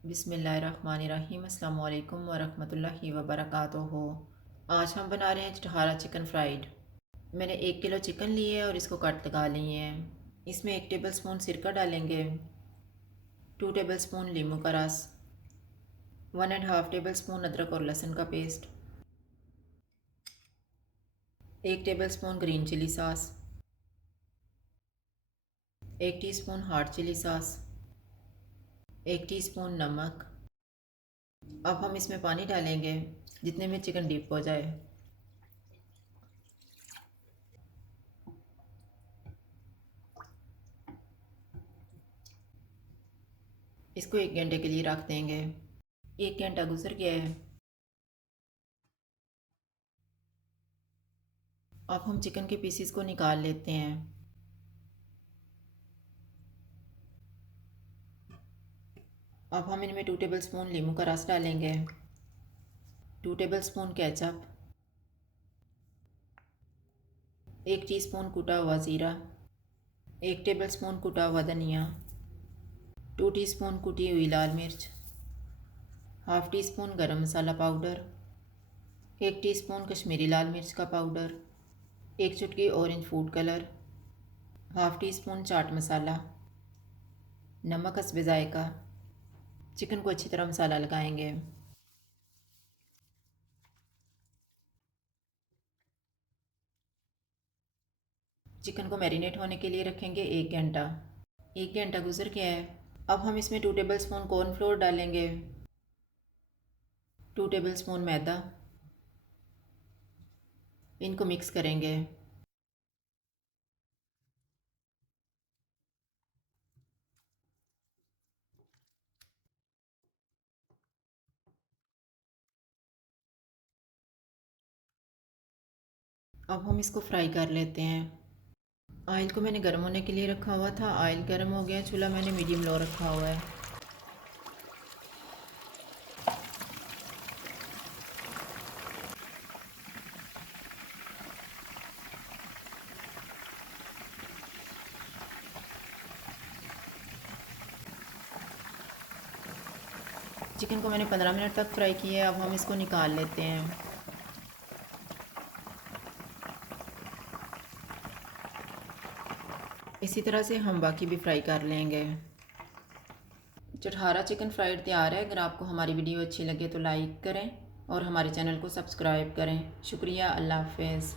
बिस्मिल्लाहिर्रहमानिर्रहीम। अस्सलाम वालेकुम वरहमतुल्लाहि वबरकातुहू। आज हम बना रहे हैं चटहारा चिकन फ्राइड। मैंने 1 किलो चिकन लिए है और इसको कट लगा लिए हैं। इसमें 1 टेबल स्पून सिरका डालेंगे, 2 टेबल स्पून नींबू का रस, 1.5 टेबल स्पून अदरक और लहसुन का paste, 1 tablespoon green chilli sauce, 1 teaspoon hot chilli sauce, 1 teaspoon नमक। अब हम इसमें पानी डालेंगे जितने में चिकन डीप हो जाए। इसको 1 घंटे के लिए रख देंगे। 1 घंटा गुजर गया है। अब हम चिकन के पीसीस को निकाल लेते हैं। अब हम इनमें 2 टेबल स्पून नींबू का रस डालेंगे, 2 टेबल स्पून केचप, 1 टीस्पून कुटा हुआ ज़ीरा, 1 टेबल स्पून कुटा हुआ धनिया, 2 टीस्पून कुटी हुई लाल मिर्च, half teaspoon garam masala powder, 1 teaspoon Kashmiri लाल मिर्च का पाउडर, 1 चुटकी orange food colour, half teaspoon chaat masala, नमक हस्बे ज़ायका। चिकन को अच्छी तरह मसाला लगाएंगे। चिकन को मैरिनेट होने के लिए रखेंगे 1 घंटा। 1 घंटा गुजर गया है। अब हम इसमें 2 टेबल स्पून कॉर्नफ्लोर डालेंगे, 2 टेबल स्पून मैदा। इनको मिक्स करेंगे। अब हम इसको फ्राई कर लेते हैं। ऑयल को मैंने गर्म होने के लिए रखा हुआ था। ऑयल गर्म हो गया। चूल्हा मैंने मीडियम लो रखा हुआ है। चिकन को मैंने 15 मिनट तक फ्राई किया है। अब हम इसको निकाल लेते हैं। इसी तरह से हम बाकी भी फ्राई कर लेंगे। चटहारा चिकन फ्राइड तैयार है। अगर आपको हमारी वीडियो अच्छी लगे तो लाइक करें और हमारे चैनल को सब्सक्राइब करें। शुक्रिया। अल्लाह हाफ़िज़।